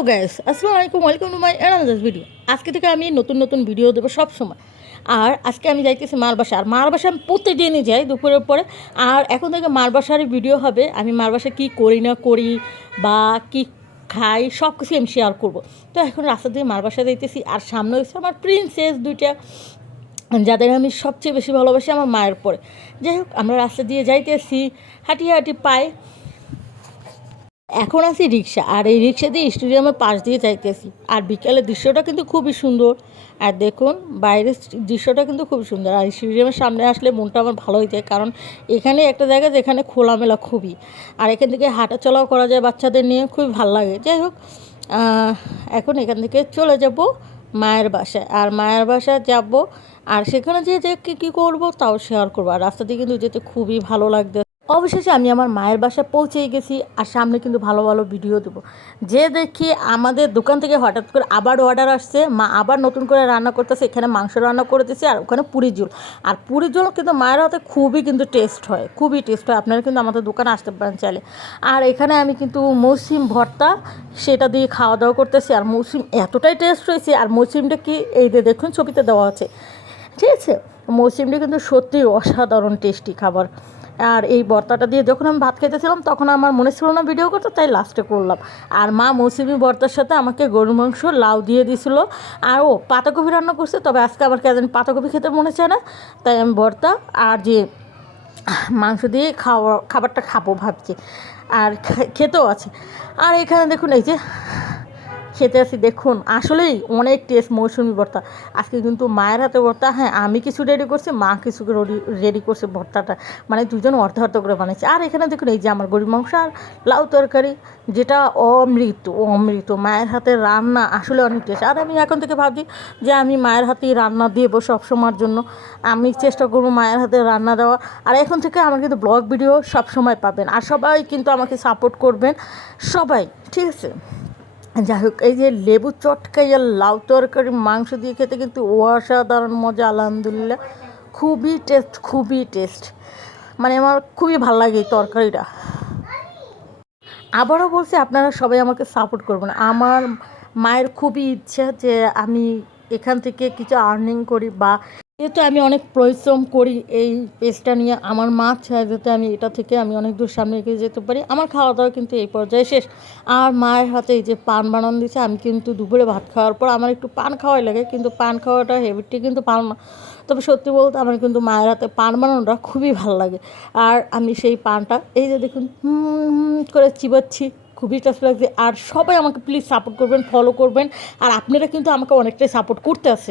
Hello guys আসসালামু আলাইকুম welcome to my another video আজকে থেকে আমি নতুন নতুন ভিডিও দেবো সব সময় আর আজকে আমি যাইতেছি মার বাসা আর মার বাসা আমি প্রতিদিনই যাই দুপুরের পরে। আর এখন থেকে মার বাসারই ভিডিও হবে। আমি মার বাসা কী করি না করি বা কী খাই সব কিছু আমি শেয়ার করব। তো এখন রাস্তা দিয়ে মার বাসা যাইতেছি। আর সামনে হচ্ছে আমার প্রিন্সেস দুইটা। যাদের আমি সবচেয়ে বেশি ভালোবাসি আমার মায়ের পরে। যাই হোক, আমরা রাস্তা দিয়ে যাইতেছি। হাঁটি হাঁটি পাই এখন আছি রিক্সা, আর এই রিক্সা দিয়ে স্টেডিয়ামের পাশ দিয়ে যাইতেছি। আর বিকালের দৃশ্যটা কিন্তু খুবই সুন্দর। আর দেখুন, বাইরের দৃশ্যটা কিন্তু খুবই সুন্দর। আর স্টেডিয়ামের সামনে আসলে মনটা আমার ভালো হয়ে যায়, কারণ এখানে একটা জায়গা যেখানে খোলামেলা খুবই। আর এখান থেকে হাঁটা চলাও করা যায় বাচ্চাদের নিয়ে, খুবই ভালো লাগে। যাই হোক এখন এখান থেকে চলে যাব মায়ের বাসায়। আর মায়ের বাসায় যাব, আর সেখানে যে যে কী কী করব তাও শেয়ার করব। আর রাস্তা দিয়ে কিন্তু যেতে খুবই ভালো লাগবে অবশেষে আমি আমার মায়ের বাসায় পৌঁছেই গেছি আর সামনে কিন্তু ভালো ভালো ভিডিও দেবো। যে দেখি আমাদের দোকান থেকে হঠাৎ করে আবার অর্ডার আসছে, মা আবার নতুন করে রান্না করতেছে, এখানে মাংস রান্না করে দিয়েছে আর ওখানে পুরি ঝোল। আর পুরি ঝোল কিন্তু মায়ের হাতে খুবই কিন্তু টেস্ট হয়, খুবই টেস্ট হয়। আপনারা কিন্তু আমাদের দোকানে আসতে পারেন চাইলে। আর এখানে আমি কিন্তু মৌসুম ভর্তা সেটা দিয়ে খাওয়া দাওয়া করতেছি আর মৌসুম এতটাই টেস্ট হয়েছে আর মৌসুমটা কি এই যে দেখুন ছবিতে দেওয়া আছে। ঠিক আছে? মৌসুমটা কিন্তু সত্যিই অসাধারণ টেস্টি খাবার। আর এই ভর্তাটা দিয়ে যখন আমি ভাত খেতেছিলাম তখন আমার মনে ছিল না ভিডিও করতে, তাই লাস্টে করলাম। আর মা মৌসুমি ভর্তার সাথে আমাকে গরুর মাংস, লাউ দিয়ে দিছিল। আর ও পাতাকপি রান্না করছে, তবে আজকে আবার কেন পাতাকপি খেতে মনে চায় না। তাই আমি ভর্তা আর যে মাংস দিয়ে খাওয়া, খাবারটা খাব ভাবছি। আর খেতেও আছে। আর এখানে দেখুন, এই যে খেতে আসি, দেখুন, আসলেই অনেক টেস্ট মৌসুমি ভর্তা। আজকে কিন্তু মায়ের হাতে ভর্তা হ্যাঁ আমি কিছু রেডি করছি, মা কিছু রেডি করছে ভর্তাটা। মানে দুজন অর্ধ অর্ধ করে বানিয়েছে। আর এখানে দেখুন, এই যে আমার গরিব মাংস আর লাউ তরকারি, যেটা অমৃত অমৃত, মায়ের হাতে রান্না আসলে অনেক টেস্ট আর আমি এখন থেকে ভাবছি যে আমি মায়ের হাতেই রান্না দেবো সবসময়ের জন্য। আমি চেষ্টা করব মায়ের হাতে রান্না দেওয়া। আর এখন থেকে আমার কিন্তু ব্লগ ভিডিও সব সময় পাবেন। আর সবাই কিন্তু আমাকে সাপোর্ট করবেন। সবাই, ঠিক আছে? যাই হোক এই যে লেবু চটকাই লাউ তরকারি, মাংস দিয়ে খেতে কিন্তু অসাধারণ মজা, আলহামদুলিল্লাহ। খুবই টেস্ট খুবই টেস্ট। মানে আমার খুবই ভালো লাগে এই তরকারিটা। আবারও বলছি, আপনারা সবাই আমাকে সাপোর্ট করবেন। আমার মায়ের খুবই ইচ্ছা যে আমি এখান থেকে কিছু আর্নিং করি বা যেহেতু আমি অনেক পরিশ্রম করি এই পেস্টটা নিয়ে, আমার মা চায় যাতে আমি এটা থেকে আমি অনেক দূর সামনে এগিয়ে যেতে পারি। আমার খাওয়া দাওয়া কিন্তু এই পর্যায়ে শেষ। আর মায়ের হাতে এই যে পান বানানো দিয়েছে আমি কিন্তু দুপুরে ভাত খাওয়ার পর আমার একটু পান খাওয়াই লাগে, কিন্তু পান খাওয়াটা হেবিটটি কিন্তু পান তবে সত্যি বলতে আমার কিন্তু মায়ের হাতে পান বানানোটা খুবই ভালো লাগে। আর আমি সেই পানটা, এই যে দেখুন করে চিবাচ্ছি, খুবই টেস্ট লাগছে। আর সবাই আমাকে প্লিজ সাপোর্ট করবেন ফলো করবেন। আর আপনারা কিন্তু আমাকে অনেকটাই সাপোর্ট করতে আছে।